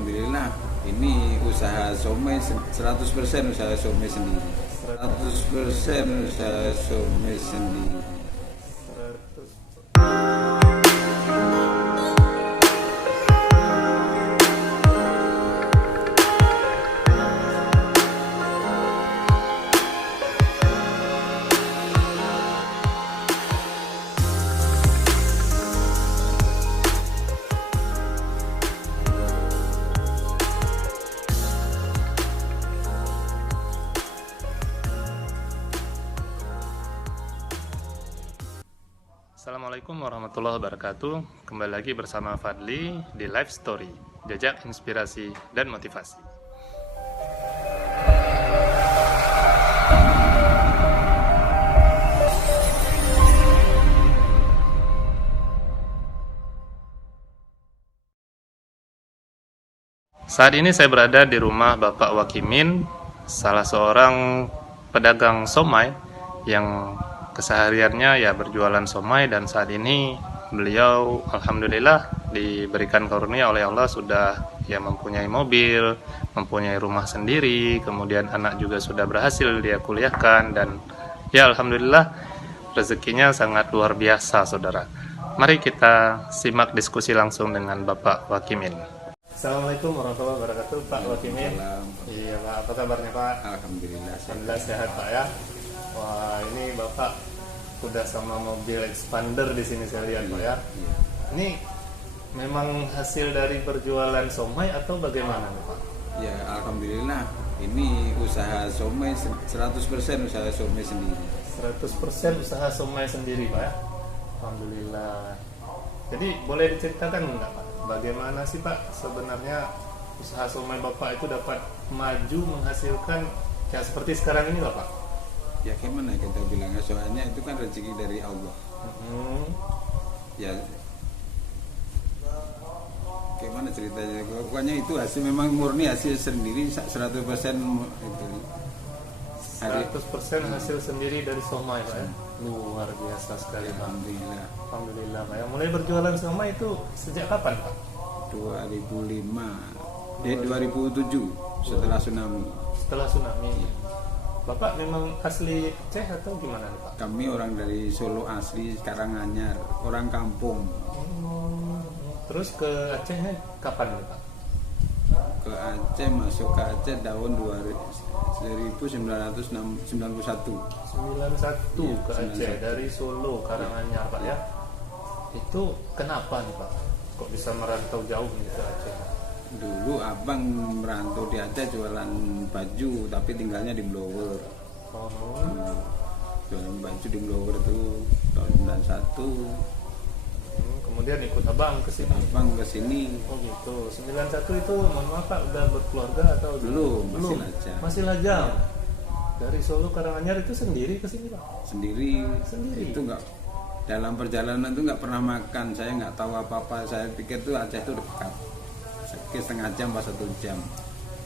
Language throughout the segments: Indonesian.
alhamdulillah ini usaha somai 100% usaha somai sendiri. 100% usaha somai sendiri. Assalamualaikum warahmatullahi wabarakatuh. Kembali lagi bersama Fadli di Life Story, jejak inspirasi dan motivasi. Saat ini saya berada di rumah Bapak Wakimin, salah seorang pedagang somai yang kesehariannya ya berjualan somai, dan saat ini beliau alhamdulillah diberikan karunia oleh Allah sudah ya mempunyai mobil, mempunyai rumah sendiri, kemudian anak juga sudah berhasil dia kuliahkan, dan ya alhamdulillah rezekinya sangat luar biasa, saudara. Mari kita simak diskusi langsung dengan Bapak Wakimin. Assalamualaikum warahmatullahi wabarakatuh, Pak Wakimin. Iya Pak, apa kabarnya Pak? Alhamdulillah sehat Pak ya. Wah, ini Bapak udah sama mobil expander di sini saya lihat Pak ya. Ini memang hasil dari berjualan somai atau bagaimana Pak? Ya alhamdulillah ini usaha somai 100% usaha somai sendiri. 100% usaha somai sendiri Pak ya. Alhamdulillah. Jadi boleh diceritakan nggak Pak? Bagaimana sih Pak sebenarnya usaha somai Bapak itu dapat maju menghasilkan ya seperti sekarang ini lah Pak? Ya gimana kita bilangnya, soalnya itu kan rezeki dari Allah. Ya gimana ceritanya, pokoknya itu hasil memang murni hasil sendiri 100% itu. 100% hasil sendiri dari somai Pak ya. Luar biasa sekali Pak. Alhamdulillah. Alhamdulillah Pak. Yang mulai berjualan somai itu sejak kapan Pak? 2007 setelah tsunami. Setelah tsunami. Bapak memang asli Aceh atau gimana nih Pak? Kami orang dari Solo asli, Karanganyar, orang kampung. Terus ke Acehnya kapan nih Pak? Ke Aceh, masuk ke Aceh tahun 1991. 91 Ya, ke Aceh 91. dari Solo, Karanganyar Pak ya. Itu kenapa nih Pak? Kok bisa merantau jauh nih ke Aceh? Dulu abang merantau di Aceh jualan baju, tapi tinggalnya di Blower. Jualan baju di Blower itu tahun 91. Kemudian ikut abang ke sini. Abang ke sini. Oh gitu. 91 itu mohon maaf Pak, udah berkeluarga atau Belum, masih lajang. Masih lajang. Dari Solo Karanganyar itu sendiri ke sini Pak? Sendiri. Sendiri. Itu enggak, dalam perjalanan itu nggak pernah makan. Saya nggak tahu apa-apa. Saya pikir tuh Aceh itu dekat. Sekitar setengah jam atau 1 jam.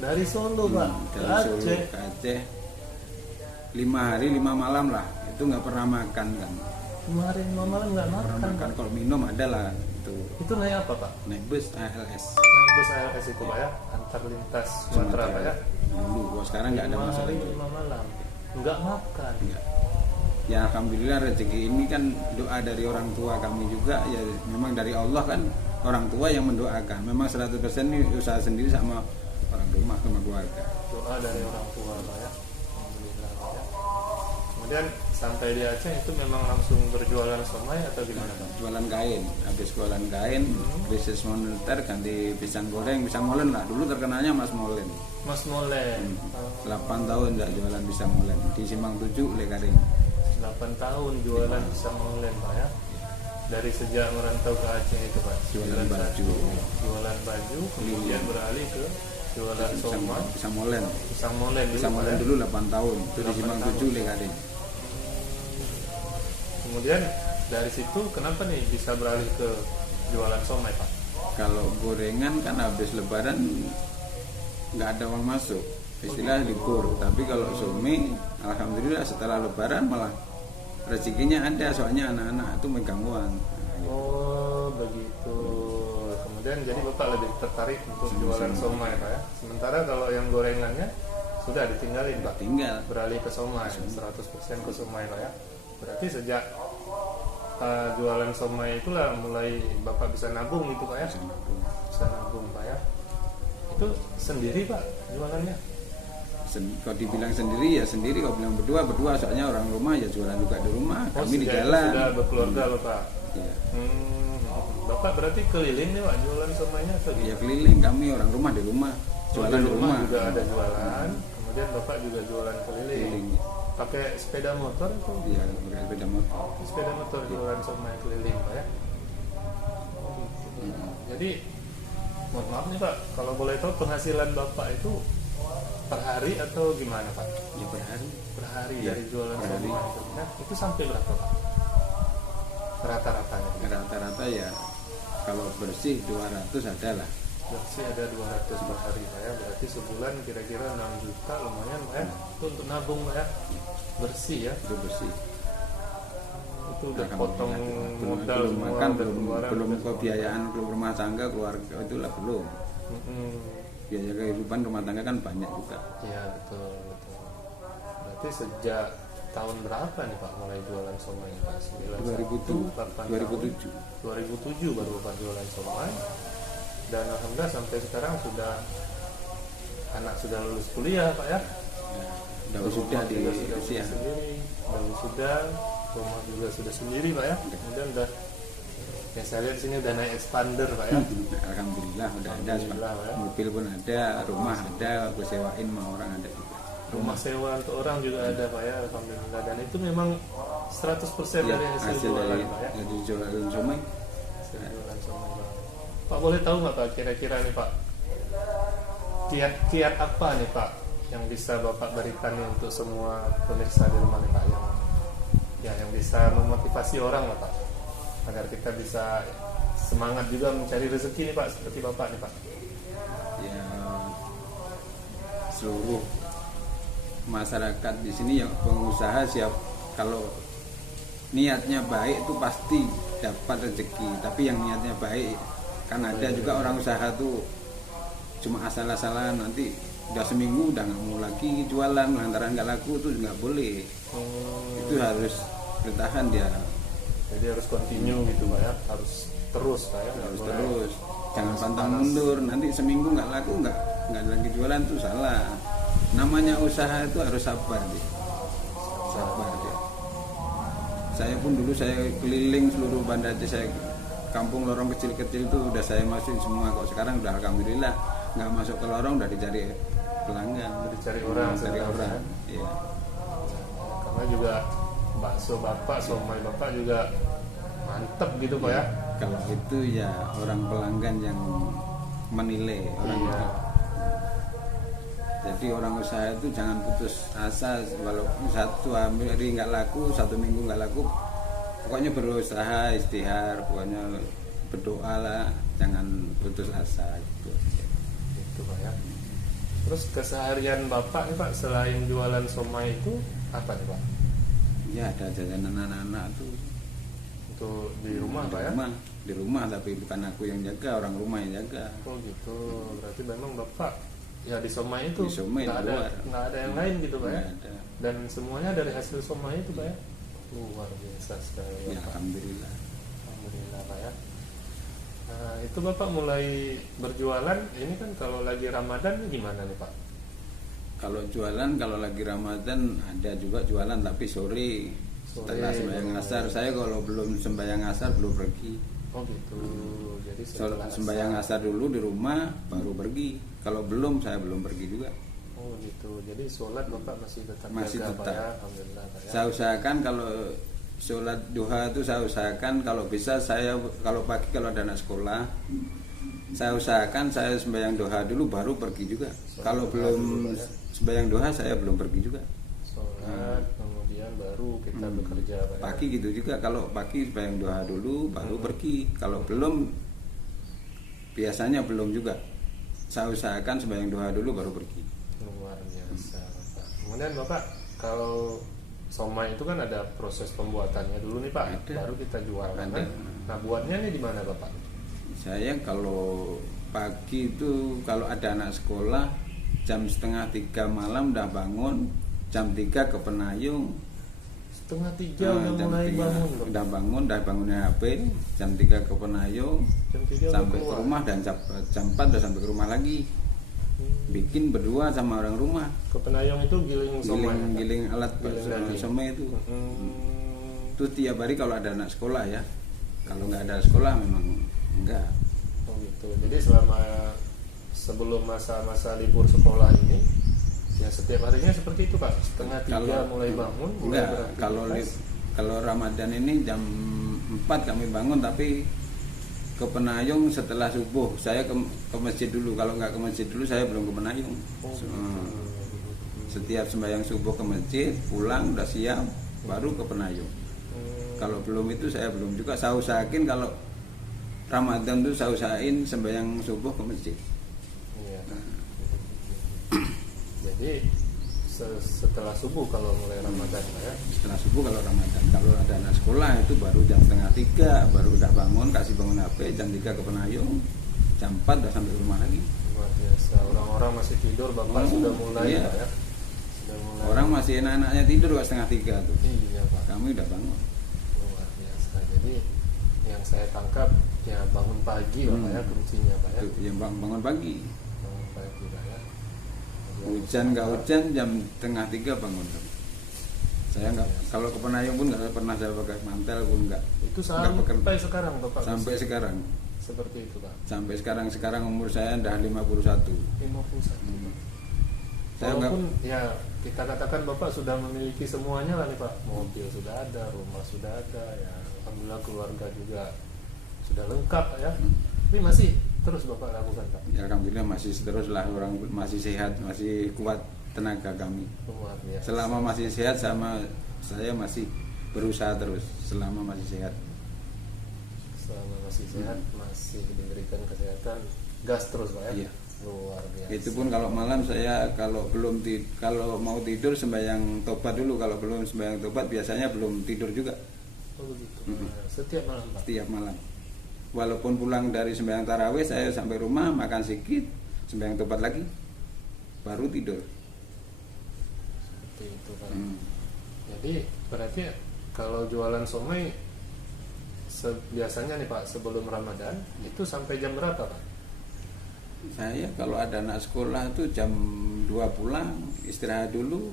Dari Solo Pak ke Dari Solo Aceh. ke Aceh 5 hari 5 malam lah. Itu nggak pernah makan kan. 5 hari 5 malam nggak Pernah makan makan, Pak. kalau minum ada lah itu. Itu naik apa Pak? Naik bus ALS. Naik bus ALS itu Pak ya, antar lintas Sumatera Pak ya. Dulu, kalau sekarang nggak ada 5 masalah hari itu. 5 malam nggak makan. Enggak. Ya alhamdulillah rezeki ini kan doa dari orang tua kami juga, ya memang dari Allah kan, orang tua yang mendoakan. Memang 100% ini usaha sendiri sama orang rumah, sama keluarga. Doa dari orang tua Pak ya. Alhamdulillah Pak ya. Kemudian sampai di Aceh itu memang langsung berjualan somai atau gimana Pak? Jualan kain, habis jualan kain, krisis moneter, ganti pisang goreng, pisang molen lah. Dulu terkenalnya Mas Molen. Mas Molen. 8 tahun nggak jualan pisang molen di Simpang 7 Lekaring. 8 tahun jualan pisang molen Pak ya. Dari sejak merantau ke Aceh itu Pak. Jualan 91. baju. Jualan baju, kemudian beralih ke jualan somai. Pisang molen. Pisang molen dulu Pisang Pak molen ya. dulu 8 tahun, itu di 8 Simpang tahun. 7 Lekaring. Kemudian dari situ kenapa nih bisa beralih ke jualan somai Pak? Kalau gorengan kan habis lebaran nggak ada uang masuk, istilah libur. Tapi kalau somai, alhamdulillah setelah lebaran malah rezekinya ada, soalnya anak-anak itu megang uang. Oh begitu. Kemudian jadi Bapak lebih tertarik untuk jualan somai Pak ya. Sementara kalau yang gorengannya sudah ditinggalin Pak. Tinggal Beralih ke somai, 100% ke somai Pak ya. Berarti sejak jualan somai itulah mulai Bapak bisa nabung gitu Pak ya. Bisa nabung Pak ya. Itu sendiri Pak jualannya? Kalau dibilang sendiri ya sendiri, kalau bilang berdua soalnya orang rumah ya jualan juga di rumah, kami di jalan. Sudah berkeluarga Bapak. Ya. Bapak berarti keliling nih Pak jualan somainya atau Ya keliling, kami orang rumah di rumah, jualan di di rumah. juga ada jualan, kemudian Bapak juga jualan keliling. Keliling. Pakai sepeda motor atau? Iya, pakai sepeda motor. Sepeda motor jualan somai keliling Pak ya. Jadi mohon maaf nih Pak, kalau boleh tahu penghasilan Bapak itu per hari atau gimana Pak? Ya per hari. Per hari Ya, dari jualan per hari. somai itu. Nah, itu sampai berapa Pak? Rata-ratanya. Rata-rata ya kalau bersih 200 ada lah. Bersih ada 200 per hari Pak ya. Berarti sebulan kira-kira 6 juta, lumayan Pak ya. Itu untuk nabung Pak ya. Bersih ya. Itu bersih. Itu udah potong modal belum semua, makan, udah belum keluaran, kebiayaan belum rumah tangga, keluarga itulah belum. Biaya kehidupan rumah tangga kan banyak juga. Iya betul. Berarti sejak tahun berapa nih Pak mulai jualan somai Pak? 2007 2007 baru Bapak jualan somai. Dan alhamdulillah sampai sekarang sudah anak sudah lulus kuliah Pak ya. Ya, sudah di usia sendiri, sudah rumah juga sudah sendiri Pak ya. Kemudian udah ya saya lihat sini udah naik expander Pak ya. Alhamdulillah udah ada, Alhamdulillah, ya. mobil pun ada, rumah ada, aku sewain sama orang ada juga. Rumah sewa untuk orang juga ada Pak ya, alhamdulillah. Dan itu memang 100% Ya, dari hasil jualan dari, Pak ya. dari jualan somai. Hasil jualan somai Pak. Pak boleh tahu nggak Pak kira-kira nih Pak kiat-kiat apa nih Pak yang bisa Bapak berikan nih untuk semua pemirsa di rumah nih Pak yang bisa memotivasi orang lah Pak agar kita bisa semangat juga mencari rezeki nih Pak seperti Bapak nih Pak. Ya seluruh masyarakat di sini yang pengusaha siap, kalau niatnya baik itu pasti dapat rezeki. Tapi yang niatnya baik kan ada juga orang usaha tuh cuma asal-asalan, nanti udah seminggu udah nggak mau lagi jualan lantaran nggak laku, tuh nggak boleh. Itu harus bertahan dia. Jadi harus continue gitu Pak ya, harus terus Pak ya, harus terus, jangan pantang mundur. Nanti seminggu nggak laku nggak lagi jualan tuh salah. Namanya usaha itu harus sabar dia. Sabar dia. Saya pun dulu saya keliling seluruh Banda Aceh, saya kampung lorong kecil-kecil itu udah saya masukin semua. Kok sekarang udah alhamdulillah nggak masuk ke lorong, udah dicari pelanggan, dicari orang, cari orang. Iya. Karena juga bakso Bapak, somai Bapak juga mantep gitu Pak ya. Kalau itu ya orang pelanggan yang menilai orang itu. Jadi orang usaha itu jangan putus asa. Kalau satu hari nggak laku, satu minggu nggak laku, pokoknya berusaha, istihar, pokoknya berdoa lah, jangan putus asa gitu. Itu Pak ya. Terus keseharian Bapak nih Pak selain jualan somai itu apa nih Pak? Ya ada jajanan anak-anak tuh. Untuk di rumah Pak ya? Di rumah tapi bukan aku yang jaga, orang rumah yang jaga. Oh gitu. Berarti memang Bapak ya di somai itu nggak ada yang lain gitu Pak ya? Ada. Dan semuanya dari hasil somai itu Pak ya? Luar biasa sekali ya, Pak. Alhamdulillah. Alhamdulillah Pak ya. Nah, itu Bapak mulai berjualan ini kan kalau lagi Ramadan gimana nih Pak? Kalau jualan, kalau lagi Ramadan ada juga jualan tapi sore setelah sembahyang asar. Saya kalau belum sembahyang asar belum pergi. Oh gitu. Jadi setelah sembahyang asar dulu di rumah baru pergi. Kalau belum saya belum pergi juga. Oh gitu. Jadi sholat Bapak masih tetap masih jaga, tetap. Pak ya? Alhamdulillah Pak ya. Saya usahakan kalau sholat duha itu saya usahakan kalau bisa saya kalau pagi kalau ada anak sekolah saya usahakan saya sembahyang duha dulu baru pergi juga. Kalau belum sembahyang duha saya belum pergi juga. Sholat kemudian baru kita bekerja Pak ya? Pagi gitu juga, kalau pagi sembahyang duha dulu baru pergi. Kalau belum biasanya belum juga. Saya usahakan sembahyang duha dulu baru pergi. Luar biasa Bapak. Kemudian Bapak kalau somai itu kan ada proses pembuatannya dulu nih Pak, Ada. baru kita jual kan. Ada. Nah buatnya nih di mana Bapak? Saya kalau pagi itu kalau ada anak sekolah jam 2:30 malam udah bangun, jam 3 ke Penayung. 2:30 udah jam mulai 3 bangun. udah bangunnya HP, jam 3 ke Penayung, Jam 3 sampai ke rumah, dan jam 4 udah sampai ke rumah lagi. Bikin berdua sama orang rumah. Ke Penayung itu giling somai. Giling alat Giling daging. somai itu. Itu tiap hari kalau ada anak sekolah ya. Kalau nggak ada sekolah memang enggak. Oh gitu. Jadi sebelum masa-masa libur sekolah ini, ya setiap harinya seperti itu Pak. 2:30 mulai bangun, mulai Enggak, beraktivitas. kalau Ramadan ini jam 4 kami bangun, tapi ke Penayung setelah subuh. Saya ke masjid dulu. Kalau nggak ke masjid dulu saya belum ke Penayung. Setiap sembahyang subuh ke masjid, pulang udah siap, baru ke Penayung. Kalau belum itu saya belum juga. Saya usahain kalau Ramadan itu saya usahain sembahyang subuh ke masjid. Iya. Jadi setelah subuh kalau mulai Ramadan ya. Setelah subuh kalau Ramadan. Kalau ada anak sekolah itu baru jam 2:30, baru udah bangun, kasih bangun HP, jam 3 ke Penayung, jam 4 udah sampai rumah lagi. Luar biasa. Orang-orang masih tidur, Bapak sudah mulai iya. Pak, ya. Sudah mulai. Orang masih anak-anaknya tidur kok 2:30 tuh. Iya Pak. Kami udah bangun. Luar biasa. Jadi yang saya tangkap ya bangun pagi Bapak ya, kuncinya Pak ya. Tuh, yang bangun pagi. Bangun pagi Pak ya. Hujan nggak hujan jam 2:30 bangun. Saya nggak, kalau ke Penayung pun nggak pernah saya pakai mantel pun nggak. Itu sampai sekarang Bapak. Sampai masih sekarang. seperti itu Pak. Sampai sekarang umur saya udah 51. 51. Saya nggak. Walaupun ya kita katakan Bapak sudah memiliki semuanya lah nih Pak. Mobil sudah ada, rumah sudah ada, ya alhamdulillah keluarga juga sudah lengkap ya. Tapi masih terus Bapak lakukan Pak. Ya, alhamdulillah masih terus lah, orang masih sehat, masih kuat tenaga kami. Luar biasa. Selama masih sehat sama saya masih berusaha terus selama masih sehat. Selama masih sehat, masih diberikan kesehatan, gas terus Pak ya. Iya. Luar biasa. Itu pun kalau malam saya kalau mau tidur sembahyang tobat dulu. Kalau belum sembahyang tobat biasanya belum tidur juga. Oh begitu. Nah, setiap malam Pak. Setiap malam. Walaupun pulang dari sembahyang tarawih, saya sampai rumah makan sedikit, sembahyang tobat lagi, baru tidur. Seperti itu Pak. Jadi berarti kalau jualan somai biasanya nih Pak sebelum Ramadan itu sampai jam berapa Pak? Saya kalau ada anak sekolah tuh jam 2 pulang, istirahat dulu,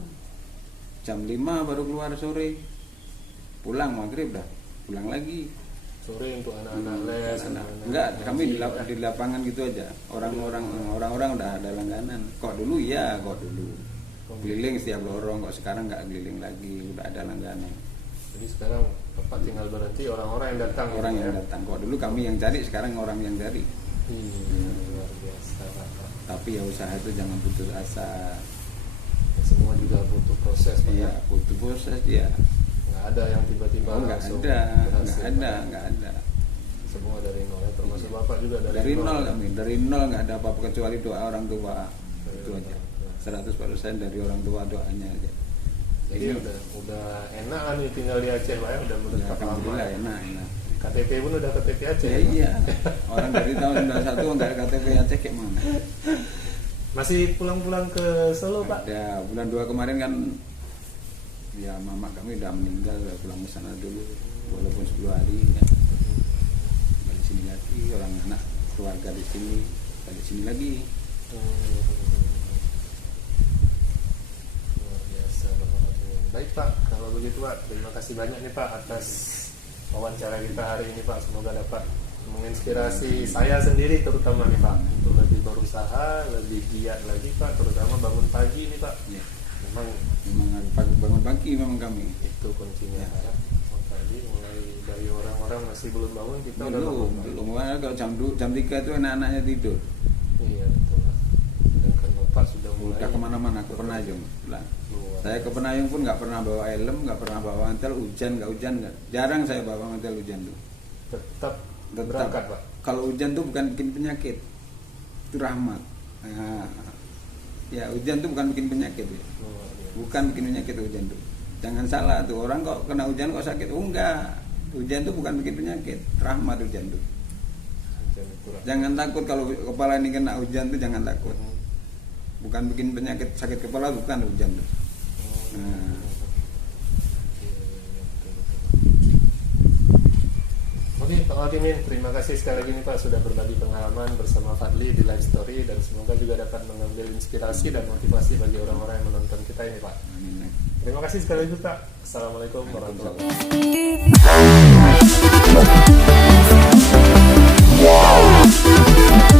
jam 5 baru keluar sore, pulang maghrib dah, pulang lagi. Sore untuk anak-anak les. Enggak, kami di lapangan gitu aja. Orang-orang udah ada langganan. Kok dulu ya, kok dulu. Keliling setiap lorong, kok sekarang nggak keliling lagi, udah ada langganan. Jadi sekarang Bapak tinggal berhenti orang-orang yang datang. Orang gitu yang ya? datang. Kok dulu kami yang cari, sekarang orang yang cari. Iya, luar biasa Pak. Tapi ya usaha itu jangan putus asa. Ya, semua juga butuh proses Pak. Iya, butuh proses ya. Nggak ada yang tiba-tiba Nggak langsung ada, berhasil, nggak ada. Semua dari nol ya, termasuk Bapak juga Dari nol kami, dari nol nggak ada apa-apa kecuali doa orang tua. Itu aja. 100% dari orang tua doanya aja. Jadi udah enak kan nih tinggal di Aceh Pak ya, udah Ya, menetap lama. alhamdulillah Ya. enak. KTP pun udah KTP Aceh. Ya, ya, Pak? iya. Orang dari tahun 91 nggak ada KTP Aceh kayak mana? Masih pulang-pulang ke Solo Pak? Ya, bulan 2 kemarin kan ya mama kami udah meninggal, udah pulang ke sana dulu walaupun 10 hari ya. Balik sini lagi, orang anak keluarga di sini, balik sini lagi. Luar biasa Bapak. Baik Pak, kalau begitu Pak, terima kasih banyak nih Pak atas wawancara kita hari ini Pak. Semoga dapat menginspirasi saya sendiri terutama nih Pak untuk lebih berusaha, lebih giat lagi Pak, terutama bangun pagi nih Pak. Ya. Memang Bangun pagi memang kami. itu kuncinya ya. Bangun pagi mulai dari orang-orang masih belum bangun kita udah Belum, bangun Pak. belum. Kalau jam 3 itu anak-anaknya tidur. Iya betul Pak. Sedangkan Bapak sudah mulai Udah kemana-mana ke Penayung. Lah. luar. Saya ke Penayung pun nggak pernah bawa helm, nggak pernah bawa mantel, hujan nggak. Jarang saya bawa mantel hujan tuh. Tetap Tetap. berangkat Pak. Kalau hujan tuh bukan bikin penyakit, itu rahmat. Nah, ya hujan tuh bukan bikin penyakit ya. Luar biasa. Bukan bikin penyakit hujan tuh. Jangan salah tuh, orang kok kena hujan kok sakit. Oh enggak. Hujan tuh bukan bikin penyakit, rahmat hujan tuh. kurang. Jangan takut kalau kepala ini kena hujan tuh, jangan takut. Bukan bikin penyakit sakit kepala, bukan hujan tuh. Nah. Oke Pak Wakimin, terima kasih sekali lagi nih Pak sudah berbagi pengalaman bersama Fadli di Live Story, dan semoga juga dapat mengambil inspirasi dan motivasi bagi orang-orang yang menonton kita ini Pak. Amin. Terima kasih sekali lagi Pak. Assalamualaikum warahmatullahi wabarakatuh.